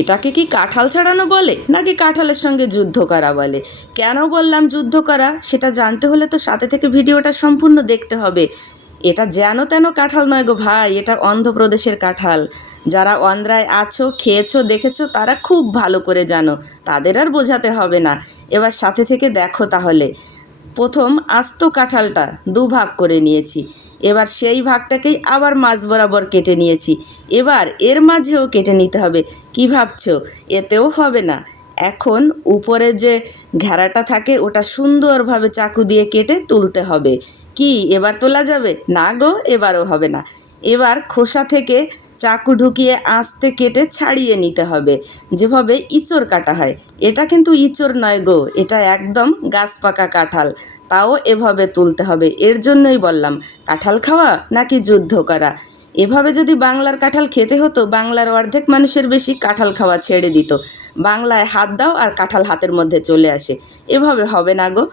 এটাকে কি কাঁঠাল ছাড়ানো বলে নাকি কাঁঠালের সঙ্গে যুদ্ধ করা বলে? কেন বললাম যুদ্ধ করা সেটা জানতে হলে তো সাথে থেকে ভিডিওটা সম্পূর্ণ দেখতে হবে। এটা যেন তেন কাঁঠাল নয় গো ভাই, এটা অন্ধ্রপ্রদেশের কাঁঠাল। যারা অন্ধ্রায় আছো, খেয়েছো, দেখেছো তারা খুব ভালো করে জানো, তাদের আর বোঝাতে হবে না। এবার সাথে থেকে দেখো তাহলে। প্রথম আস্ত কাঁঠালটা দুভাগ করে নিয়েছি, এবার সেই ভাগটাকেই আবার মাঝ বরাবর কেটে নিয়েছি। এবার এর মাঝেও কেটে নিতে হবে। কি ভাবছো এতেও হবে না? এখন উপরে যে ঘেরাটা থাকে ওটা সুন্দরভাবে চাকু দিয়ে কেটে তুলতে হবে। কি এবার তোলা যাবে না গো? এবারও হবে না। এবার খোসা থেকে চাকু ঢুকিয়ে আস্তে কেটে ছাড়িয়ে নিতে হবে, যেভাবে ইঁচড় কাটা হয়। এটা কিন্তু ইঁচড় নয় গো, এটা একদম গাছ পাকা কাঁঠাল। তাও এভাবে তুলতে হবে। এর জন্যই বললাম কাঁঠাল খাওয়া নাকি যুদ্ধ করা। এভাবে যদি বাংলার কাঁঠাল খেতে হতো, বাংলার অর্ধেক মানুষের বেশি কাঁঠাল খাওয়া ছেড়ে দিত। বাংলায় হাত দাও আর কাঁঠাল হাতের মধ্যে চলে আসে। এভাবে হবে না গো।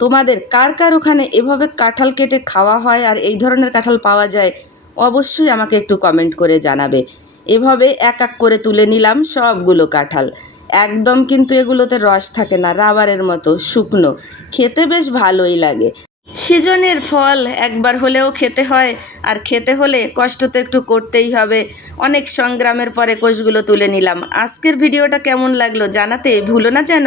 তোমাদের কার কার ওখানে এভাবে কাঁঠাল কেটে খাওয়া হয় আর এই ধরনের কাঁঠাল পাওয়া যায়, অবশ্যই আমাকে একটু কমেন্ট করে জানাবে। এভাবে এক এক করে তুলে নিলাম সবগুলো কাঁঠাল। একদম কিন্তু এগুলোতে রস থাকে না, রাবারের মতো শুকনো, খেতে বেশ ভালোই লাগে। সিজনের ফল একবার হলেও খেতে হয়, আর খেতে হলে কষ্ট তো একটু করতেই হবে। অনেক সংগ্রামের পরে কোষগুলো তুলে নিলাম। আজকের ভিডিওটা কেমন লাগলো জানাতে ভুলো না যেন।